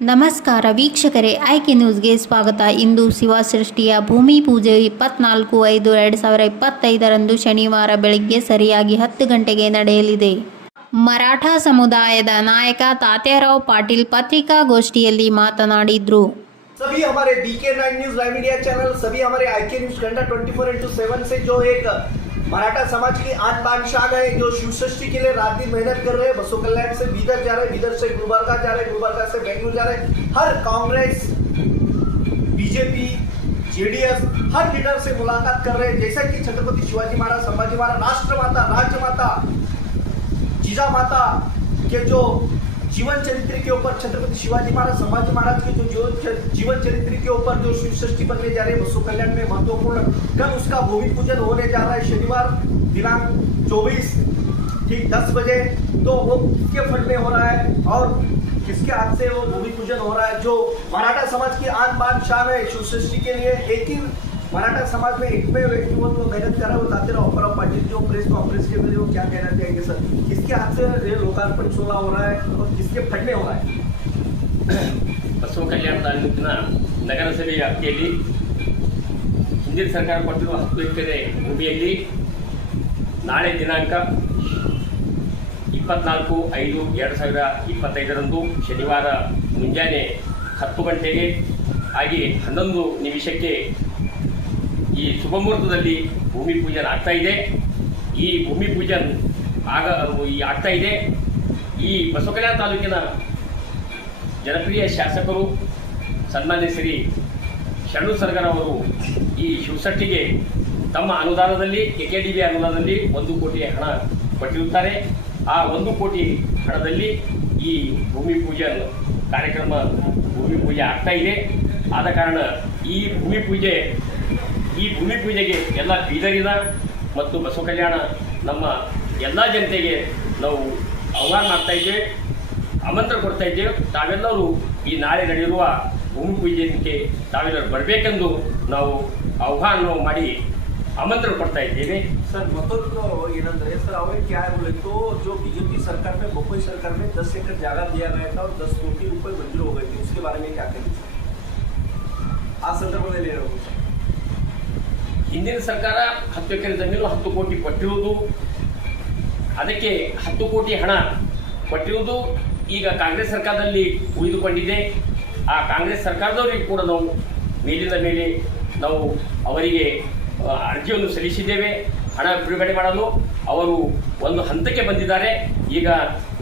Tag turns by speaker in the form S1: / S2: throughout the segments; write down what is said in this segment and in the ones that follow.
S1: ನಮಸ್ಕಾರ ವೀಕ್ಷಕರೇ, ಆಯ್ಕೆ ನ್ಯೂಸ್ಗೆ ಸ್ವಾಗತ. ಇಂದು ಶಿವಸೃಷ್ಟಿಯ ಭೂಮಿ ಪೂಜೆ ಇಪ್ಪತ್ನಾಲ್ಕು ಐದು ಎರಡು ಸಾವಿರ ಇಪ್ಪತ್ತೈದರಂದು ಶನಿವಾರ ಬೆಳಗ್ಗೆ ಸರಿಯಾಗಿ ಹತ್ತು ಗಂಟೆಗೆ ನಡೆಯಲಿದೆ. ಮರಾಠ ಸಮುದಾಯದ ನಾಯಕ ತಾತ್ಯಾರಾವ್ ಪಾಟೀಲ್ ಪತ್ರಿಕಾಗೋಷ್ಠಿಯಲ್ಲಿ ಮಾತನಾಡಿದ್ರು.
S2: सभी हमारे BK nine news live media channel सभी हमारे आईके न्यूज़ घंटा ट्वेंटी फोर इंटू सेवन से जो एक मराठा समाज की आन बान शान है, जो शिव सृष्टि के लिए रात दिन मेहनत कर रहे हैं, बसो कल्याण से बीदर जा रहे हैं बीदर से गुलबर्गा जा रहे हैं गुलबर्गा से बेंगलुरु जा रहे हैं। हर कांग्रेस बीजेपी जेडीएस हर लीडर से मुलाकात कर रहे हैं। जैसा कि छत्रपति शिवाजी महाराज, संभाजी महाराज राष्ट्र माता राज्य माता जीजा माता के जो जीवन चरित्र के ऊपर छत्रपति शिवाजी महाराज, संभाजी महाराज के जो जीवन जीवन चरित्र के ऊपर जो शिव सृष्टि बनने जा रहे हैं बसु कल्याण में महत्वपूर्ण कल उसका भूमि पूजन होने जा रहा है शनिवार दिनांक 24 ठीक 10 बजे। तो वो किसके फंड में हो रहा है और किसके हाथ से वो भूमि पूजन हो रहा है? जो मराठा समाज की आन बान शान है शिव सृष्टि के लिए, एक ही मराठा समाज में एक में व्यक्तित्व मेहनत कर रहा है वो तातेराव अप्पराव पाटिल जो प्रेस कॉन्फ्रेंस के लिए वो क्या कहना चाहेंगे सर किसके हाथ से ये लोकार्पण सोलह हो रहा है और किसके फंड में हो रहा है
S3: ಬಸವ ಕಲ್ಯಾಣ ತಾಲೂಕಿನ ನಗರಸಭೆ ವ್ಯಾಪ್ತಿಯಲ್ಲಿ ಹಿಂದಿನ ಸರ್ಕಾರ ಕೊಟ್ಟಿರುವ ಹತ್ತು ಎಕರೆ ಭೂಮಿಯಲ್ಲಿ ನಾಳೆ ದಿನಾಂಕ ಇಪ್ಪತ್ನಾಲ್ಕು ಐದು ಎರಡು ಸಾವಿರ ಇಪ್ಪತ್ತೈದರಂದು ಶನಿವಾರ ಮುಂಜಾನೆ ಹತ್ತು ಗಂಟೆಗೆ ಹಾಗೆ ಹನ್ನೊಂದು ನಿಮಿಷಕ್ಕೆ ಈ ಶುಭ ಮುಹೂರ್ತದಲ್ಲಿ ಭೂಮಿ ಪೂಜೆ ಆಗ್ತಾ ಇದೆ. ಈ ಭೂಮಿ ಪೂಜೆ ಆಗ, ಈ ಆಗ್ತಾ ಇದೆ. ಈ ಬಸವಕಲ್ಯಾಣ ತಾಲೂಕಿನ ಜನಪ್ರಿಯ ಶಾಸಕರು, ಸನ್ಮಾನ್ಯ ಶ್ರೀ ಶರಣು ಸರ್ಗರ್ ಅವರು ಈ ಶಿವಸಟ್ಟಿಗೆ ತಮ್ಮ ಅನುದಾನದಲ್ಲಿ ಕೆ ಕೆ ಡಿ ಬಿ ಅನುದಾನದಲ್ಲಿ ಒಂದು ಕೋಟಿ ಹಣ ಕೊಟ್ಟಿರುತ್ತಾರೆ. ಆ ಒಂದು ಕೋಟಿ ಹಣದಲ್ಲಿ ಈ ಭೂಮಿ ಪೂಜೆ ಕಾರ್ಯಕ್ರಮ, ಭೂಮಿ ಪೂಜೆ ಆಗ್ತಾ ಇದೆ. ಆದ ಕಾರಣ ಈ ಭೂಮಿ ಪೂಜೆ ಈ ಭೂಮಿ ಪೂಜೆಗೆ ಎಲ್ಲ ಬೀದರಿನ ಮತ್ತು ಬಸವ ಕಲ್ಯಾಣ ನಮ್ಮ ಎಲ್ಲ ಜನತೆಗೆ ನಾವು ಆಹ್ವಾನ ಮಾಡ್ತಾ ಇದ್ದೇವೆ ಆಮಂತ್ರಣ ಕೊಡ್ತಾ ಇದ್ದೇವೆ ತಾವೆಲ್ಲರೂ ಈ ನಾಳೆ ನಡೆಯುವ ಭೂಮಿ ಪೂಜೆಗೆ ತಾವೆಲ್ಲರೂ ಬರಬೇಕೆಂದು ನಾವು ಆಹ್ವಾನ ಮಾಡಿ ಆಮಂತ್ರಣ ಕೊಡ್ತಾ ಇದ್ದೇವೆ
S2: सर मथुर ಏನಂದ್ರೆ सर अवे क्या है बोले तो जो बीजेपी सरकार में बोपई सरकार में 10 एकड़ जगह दिया गया था और 10 कोटी रुपए मंजूर हो गए थे उसके बारे में क्या कहेंगे ಆ ಸಂದರ್ಭದಲ್ಲಿ ಏನು
S3: ಹಿಂದಿನ ಸರ್ಕಾರ ಹತ್ತು ಎಕರೆ ಜಮೀನು ಹತ್ತು ಕೋಟಿ ಕೊಟ್ಟಿರುವುದು. ಅದಕ್ಕೆ ಹತ್ತು ಕೋಟಿ ಹಣ ಕೊಟ್ಟಿರುವುದು ಈಗ ಕಾಂಗ್ರೆಸ್ ಸರ್ಕಾರದಲ್ಲಿ ಉಳಿದುಕೊಂಡಿದೆ. ಆ ಕಾಂಗ್ರೆಸ್ ಸರ್ಕಾರದವರಿಗೆ ಕೂಡ ನಾವು ಮೇಲಿನ ಮೇಲೆ ನಾವು ಅವರಿಗೆ ಅರ್ಜಿಯನ್ನು ಸಲ್ಲಿಸಿದ್ದೇವೆ. ಹಣ ಬಿಡುಗಡೆ ಮಾಡಲು ಅವರು ಒಂದು ಹಂತಕ್ಕೆ ಬಂದಿದ್ದಾರೆ. ಈಗ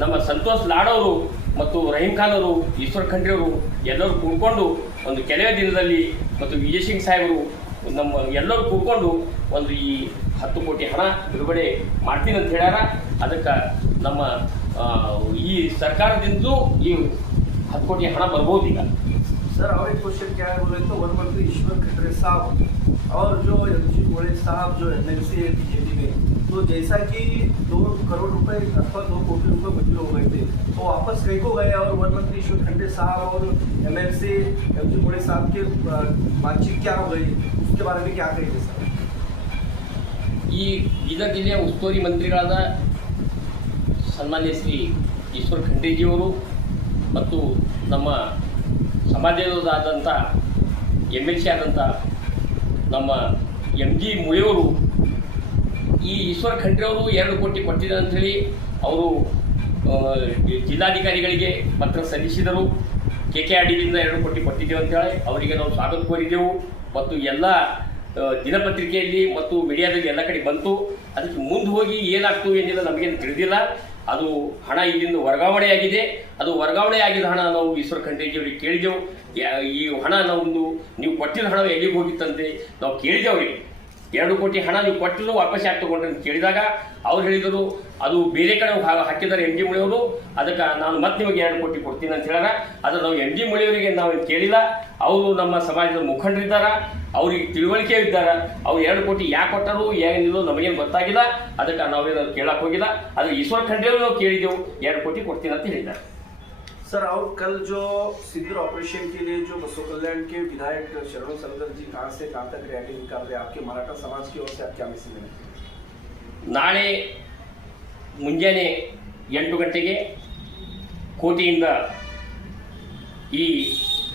S3: ನಮ್ಮ ಸಂತೋಷ್ ಲಾಡ್ ಅವರು ಮತ್ತು ರಹೀಂ ಖಾನ್ ಅವರು, ಈಶ್ವರ್ ಖಂಡ್ರಿ ಅವರು ಎಲ್ಲರೂ ಕೂಡ್ಕೊಂಡು ಒಂದು ಕೆಲವೇ ದಿನದಲ್ಲಿ ಮತ್ತು ವಿಜಯ್ ಸಿಂಗ್ ಸಾಹೇಬರು ನಮ್ಮ ಎಲ್ಲರೂ ಕೂಡ್ಕೊಂಡು ಒಂದು ಈ ಹತ್ತು ಕೋಟಿ ಹಣ ಬಿಡುಗಡೆ ಮಾಡ್ತೀನಿ ಅಂತ ಹೇಳ್ಯಾರ ಅದಕ್ಕೆ ನಮ್ಮ ಆ, ಈ ಸರ್ಕಾರದಿಂದಲೂ ಈ ಹತ್ತು ಕೋಟಿ ಹಣ ಬರ್ಬೋದು ಈಗ
S2: सर और एक क्वेश्चन क्या है बोले तो वन मंत्री ईश्वर खट्रे साहब और जो एमजी गोले साहब जो एमएलसी है बीजेपी में तो जैसा कि दो करोड़ रुपए अथवा दो कोटी रुपए मंजूर हो गए थे तो वापस कहीं को गए और वन मंत्री ईश्वर खंडे साहब और एमएलसी एमजी गोले साहब के अ, बातचीत क्या हो गई ಸರ್
S3: ಈ ಬೀದರ್ ಜಿಲ್ಲೆಯ ಉಸ್ತುವಾರಿ ಮಂತ್ರಿಗಳಾದ ಸನ್ಮಾನ್ಯ ಶ್ರೀ ಈಶ್ವರ್ ಖಂಡೇಜಿಯವರು ಮತ್ತು ನಮ್ಮ ಸಮಾಜದಾದಂಥ ಎಂ ಎಲ್ ಸಿ ಆದಂಥ ನಮ್ಮ ಎಂ ಜಿ ಮುಳೆಯವರು ಈ ಈಶ್ವರ್ ಖಂಡ್ರೆಯವರು ಎರಡು ಕೋಟಿ ಕೊಟ್ಟಿದ್ದಾರೆ ಅಂಥೇಳಿ ಅವರು ಜಿಲ್ಲಾಧಿಕಾರಿಗಳಿಗೆ ಪತ್ರ ಸಲ್ಲಿಸಿದರು. ಕೆ ಕೆ ಆರ್ ಡಿಯಿಂದ ಎರಡು ಕೋಟಿ ಕೊಟ್ಟಿದ್ದೇವೆ ಅಂತೇಳಿ ಅವರಿಗೆ ನಾವು ಸ್ವಾಗತ ಕೋರಿದ್ದೆವು. ಮತ್ತು ಎಲ್ಲ ದಿನಪತ್ರಿಕೆಯಲ್ಲಿ ಮತ್ತು ಮೀಡಿಯಾದಲ್ಲಿ ಎಲ್ಲ ಕಡೆ ಬಂತು. ಅದಕ್ಕೆ ಮುಂದೆ ಹೋಗಿ ಏನಾಗ್ತು ಏನಿಲ್ಲ ನಮಗೇನು ತಿಳಿದಿಲ್ಲ. ಅದು ಹಣ ಇಲ್ಲಿಂದ ವರ್ಗಾವಣೆಯಾಗಿದೆ ಅದು ವರ್ಗಾವಣೆ ಆಗಿದ ಹಣ ನಾವು ಈಶ್ವರ ಖಂಡೇಜಿಯವರಿಗೆ ಕೇಳಿದೆವು. ಈ ಹಣ ನಮ್ಮದು ನೀವು ಕೊಟ್ಟಿದ್ದ ಹಣ ಎಲ್ಲಿಗೆ ಹೋಗಿತ್ತಂತೆ? ನಾವು ಕೇಳಿದೆವು ಅವರಿಗೆ. ಎರಡು ಕೋಟಿ ಹಣ ನೀವು ಕೊಟ್ಟಿದ್ದು ವಾಪಸ್ ಯಾಕೆ ತಗೊಂಡ್ರಿ ಅಂತ ಕೇಳಿದಾಗ ಅವ್ರು ಹೇಳಿದರು, ಅದು ಬೇರೆ ಕಡೆ ಹಾಕಿದ್ದಾರೆ ಎಂ ಜಿ ಮುಳಿಯವರು ಅದಕ್ಕೆ ನಾನು ಮತ್ತೆ ನಿಮಗೆ ಎರಡು ಕೋಟಿ ಕೊಡ್ತೀನಿ ಅಂತ ಹೇಳಾರ ಆದರೆ ನಾವು ಎನ್ ಡಿ ಮುಳಿಯವರಿಗೆ ನಾವು ಕೇಳಿಲ್ಲ. ಅವರು ನಮ್ಮ ಸಮಾಜದ ಮುಖಂಡರಿದ್ದಾರ, ಅವ್ರಿಗೆ ತಿಳುವಳಿಕೆ ಇದ್ದಾರೆ. ಅವ್ರು ಎರಡು ಕೋಟಿ ಯಾಕೆ ಕೊಟ್ಟರು ಏನಿಲ್ಲ ನಮಗೇನು ಗೊತ್ತಾಗಿಲ್ಲ. ಅದಕ್ಕೆ ನಾವೇನು ಕೇಳಕ್ಕೆ ಹೋಗಿಲ್ಲ. ಅದು ಈಶ್ವರ ಖಂಡ್ರೆಯವರು ನಾವು ಕೇಳಿದೆವು ಎರಡು ಕೋಟಿ ಕೊಡ್ತೀನಿ ಅಂತ ಹೇಳಿದ್ದಾರೆ.
S2: सर और कल जो सिंदूर ऑपरेशन के लिए जो बसो कल्याण के विधायक शरण सलगर जी कहाँ से कहाँ तक रैली निकाल रहे हैं आपके मराठा समाज की ओर से आप क्या मैसेज देना
S3: ನಾಳೆ ಮುಂಜಾನೆ ಎಂಟು ಗಂಟೆಗೆ ಕೋಟೆಯಿಂದ ಈ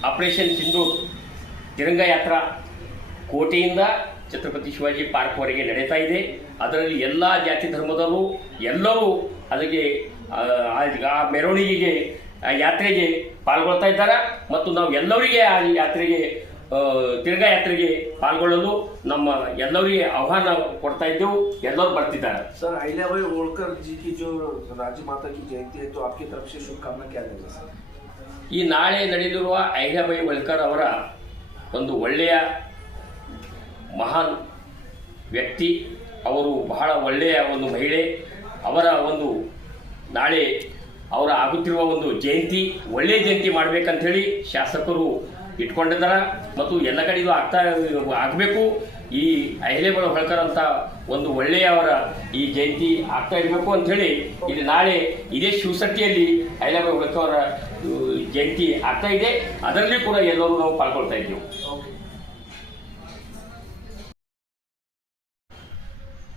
S3: ಆಪರೇಷನ್ ಸಿಂಧೂರ್ ತಿರಂಗ ಯಾತ್ರಾ ಕೋಟೆಯಿಂದ ಛತ್ರಪತಿ ಶಿವಾಜಿ ಪಾರ್ಕ್ವರೆಗೆ ನಡೀತಾ ಇದೆ ಅದರಲ್ಲಿ ಎಲ್ಲ ಜಾತಿ ಧರ್ಮದವರು ಎಲ್ಲರೂ ಅದಕ್ಕೆ ಆ, ಆ- ಆ ಮೆರವಣಿಗೆಗೆ ಆ ಯಾತ್ರೆಗೆ ಪಾಲ್ಗೊಳ್ತಾ ಇದ್ದಾರೆ? ಮತ್ತು ನಾವು ಎಲ್ಲರಿಗೆ ಆ ಯಾತ್ರೆಗೆ ತಿರ್ಗಾ ಯಾತ್ರೆಗೆ ಪಾಲ್ಗೊಳ್ಳಲು ನಮ್ಮ ಎಲ್ಲರಿಗೆ ಆಹ್ವಾನ ಕೊಡ್ತಾ ಇದ್ದೆವು. ಎಲ್ಲರೂ ಬರ್ತಿದ್ದಾರೆ.
S2: ಸರ್ ಅಹಿಲ್ಯಾಬಾಯಿ ಹೋಳ್ಕರ್ ಜಿ ಕಿ ಜೋ ರಾಜ್ಯ ಮಾತಾ ಕಿ ಜಯಂತಿ ಆಯಿತು. ಆಕೆ ತರಫ್ ಸೆ ಶುಭಕಾಮನಾ ಸರ್.
S3: ಈ ನಾಳೆ ನಡೆಯಲಿರುವ ಅಹಿಲ್ಯಾಬಾಯಿ ಹೋಳ್ಕರ್ ಅವರ ಒಂದು ಒಳ್ಳೆಯ ಮಹಾನ್ ವ್ಯಕ್ತಿ. ಅವರು ಬಹಳ ಒಳ್ಳೆಯ ಒಂದು ಮಹಿಳೆ. ಅವರ ಒಂದು ನಾಳೆ ಅವರ ಆಗುತ್ತಿರುವ ಒಂದು ಜಯಂತಿ ಒಳ್ಳೆಯ ಜಯಂತಿ ಮಾಡ್ಬೇಕಂತ ಹೇಳಿ ಶಾಸಕರು ಇಟ್ಕೊಂಡಿದ್ದಾರೆ ಮತ್ತು ಎಲ್ಲ ಕಡೆ ಇದು ಆಗ್ತಾ ಆಗಬೇಕು ಈ ಅಹಿಲೆಬಳ ಹೊಳ್ಕರ್ ಅಂತ ಒಂದು ಒಳ್ಳೆಯ ಅವರ ಈ ಜಯಂತಿ ಆಗ್ತಾ ಇರಬೇಕು ಅಂತ ಹೇಳಿ ಇಲ್ಲಿ ನಾಳೆ ಇದೇ ಶಿವಸಟ್ಟಿಯಲ್ಲಿ ಅಹಿಲೆಬಳ ಹೊಳ್ಕರ್ ಅವರ ಆ, ಜಯಂತಿ ಆಗ್ತಾ ಇದೆ ಅದರಲ್ಲಿ ಕೂಡ ಎಲ್ಲರೂ ನಾವು ಪಾಲ್ಗೊಳ್ತಾ ಇದ್ದೀವಿ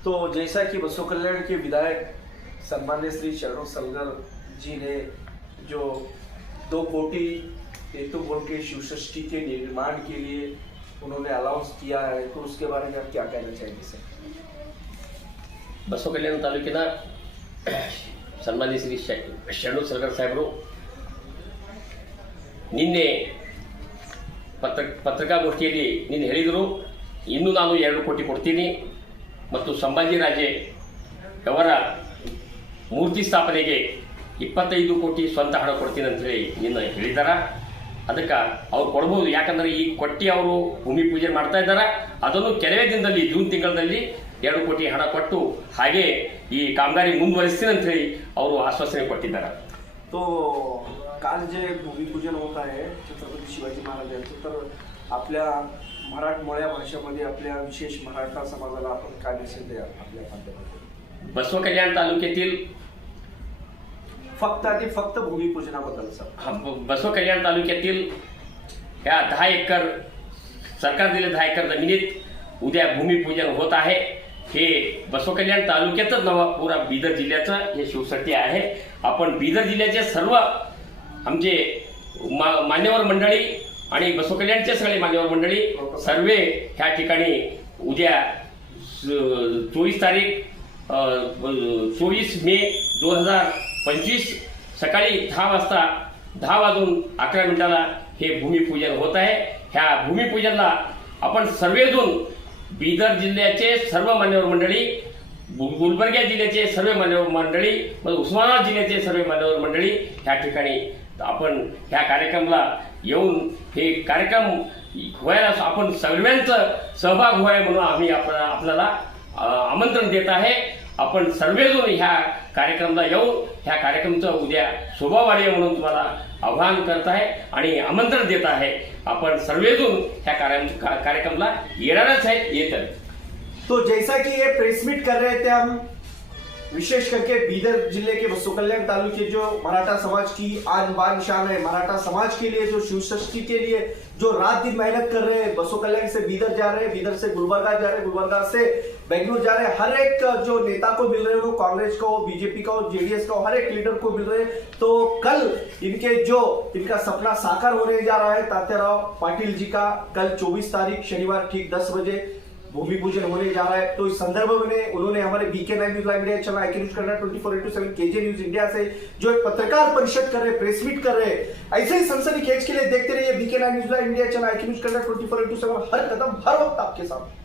S2: तो जैसा कि बसो कल्याण के विधायक सम्मान्य श्री शरणो सलगर जी ने जो दो कोटि हेतु बोल के शिव षष्ठी के निर्माण के लिए उन्होंने अलाउंस किया है तो उसके बारे में आप क्या कहना चाहेंगे सर
S3: ಬಸವ ಕಲ್ಯಾಣ ತಾಲೂಕಿನ ಸನ್ಮಾನ್ಯ ಶ್ರೀ ಶ ಶರಣು ಸಲಗರ್ ಸಾಹೇಬರು ನಿನ್ನೆ ಪತ್ರ ಪತ್ರಿಕಾಗೋಷ್ಠಿಯಲ್ಲಿ ನಿನ್ನೆ ಹೇಳಿದರು ಇನ್ನೂ ನಾನು ಎರಡು ಕೋಟಿ ಕೊಡ್ತೀನಿ ಮತ್ತು ಸಂಭಾಜಿ ರಾಜೆ ಅವರ ಮೂರ್ತಿ ಸ್ಥಾಪನೆಗೆ ಇಪ್ಪತ್ತೈದು ಕೋಟಿ ಸ್ವಂತ ಹಣ ಕೊಡ್ತೀನಿ ಅಂತ ಹೇಳಿ ನಿನ್ನ ಹೇಳಿದಾರ ಅದಕ್ಕೆ ಅವ್ರು ಕೊಡ್ಬೋದು ಯಾಕಂದ್ರೆ ಈ ಕೊಟ್ಟಿ ಅವರು ಭೂಮಿ ಪೂಜೆ ಮಾಡ್ತಾ ಇದ್ದಾರೆ ಅದನ್ನು ಕೆಲವೇ ದಿನದಲ್ಲಿ ಜೂನ್ ತಿಂಗಳಲ್ಲಿ ಎರಡು ಕೋಟಿ ಹಣ ಕೊಟ್ಟು ಹಾಗೆ ಈ ಕಾಮಗಾರಿ ಮುಂದುವರಿಸ್ತೀನಿ ಅಂತ ಹೇಳಿ ಅವರು ಆಶ್ವಾಸನೆ ಕೊಟ್ಟಿದ್ದಾರೆ
S2: तो काल जे भूमिपूजन होत आहे छत्रपती शिवाजी महाराजांचं तर आपल्या मराठमोळ्या भाषेमध्ये आपल्या विशेष मराठा समाजाला आपण काय मेसेज द्या आपल्या माध्यमातून
S3: बसव कल्याण तालुक्यातील
S2: फक्त आणि फक्त भूमिपूजनाबद्दल सर
S3: बसव कल्याण तालुक्यातील ह्या दहा एकर सरकार दिले दहा एकर जमिनीत उद्या भूमिपूजन होत आहे. हे बसव कल्याण तालुक्यातच नवा पुरा बीदर जिल्ह्याचं हे शिवसटी आहे. आपण बिदर जिल्ह्याचे सर्व आमचे मा मान्यवर मंडळी आणि बसव कल्याणचे सगळे मान्यवर मंडळी सर्वे ह्या ठिकाणी उद्या चोवीस तारीख चोवीस मे दोन हजार पंचवीस सकाळी दहा वाजता दहा वाजून अकरा मिनिटाला हे भूमिपूजन होत आहे. ह्या भूमिपूजनला आपण सर्वजून बिदर जिल्ह्याचे सर्व मान्यवर मंडळी गुलबर्ग्या गुलबर्गा जिल्ह्याचे सर्व मान्यवर मंडळी व उस्मानाबाद जिल्ह्याचे सर्व मान्यवर मंडळी ह्या ठिकाणी आपण ह्या कार्यक्रमाला येऊन हे कार्यक्रम व्हायला आपण सर्वांचं सहभाग व्हाय म्हणून आम्ही आपल्याला आपल्याला आमंत्रण देत आहे. आपण सर्वजण ह्या कार्यक्रमाला येऊन ह्या कार्यक्रमचं उद्या शोभा म्हणून तुम्हाला आव्हान करत आहे आणि आमंत्रण देत आहे. आपण सर्वजण ह्या कार्यक्रमाला येणारच आहे. येत
S2: तो जैसा की ये प्रेस मीट कर रहे थे हम विशेष करके बीदर ज़िले के बसो कल्याण तालुके जो मराठा समाज की आन बान शान है, मराठा समाज के लिए, जो शिव षष्ठी के लिए जो रात दिन मेहनत कर रहे हैं बसो कल्याण से बीदर जा रहे हैं, बीदर से गुलबर्गा जा रहे हैं, गुलबर्गा से बेंगलुरु जा रहे हैं, हर एक जो नेता को मिल रहे हैं वो कांग्रेस का हो, बीजेपी का हो, जेडीएस का हो, हर एक लीडर को मिल रहे हैं तो कल इनके जो, इनका सपना साकार होने जा रहा है, तात्याराव पाटिल जी का, कल 24 तारीख, शनिवार ठीक 10 बजे भूमि पूजन होने जा रहा है। तो इस संदर्भ में उन्होंने हमारे BK nine news India channel आई न्यूज़ करना twenty four into seven, KJ news India से, जो एक पत्रकार परिषद कर रहे प्रेस मीट कर रहे ऐसे ही संसदीय खेच के लिए देखते रहिए बीके नाइन न्यूज़ इंडिया चला आई न्यूज़ करना ट्वेंटी फोर इंटू सेवन, हर कदम, हर वक्त आपके साथ